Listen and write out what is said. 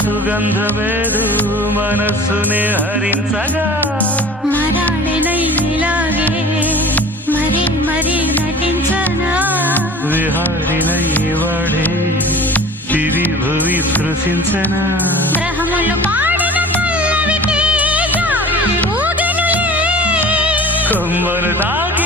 సుగంధమేదు మనస్సునే హరించగా మరాళినైలాగే మరి మరి నటించనా విహారినై వాడే దివి భువి స్పృశించనా గ్రహములు పాడిన పల్లవికి జాబిలి ఊగెనులే కొమ్మలు తాకి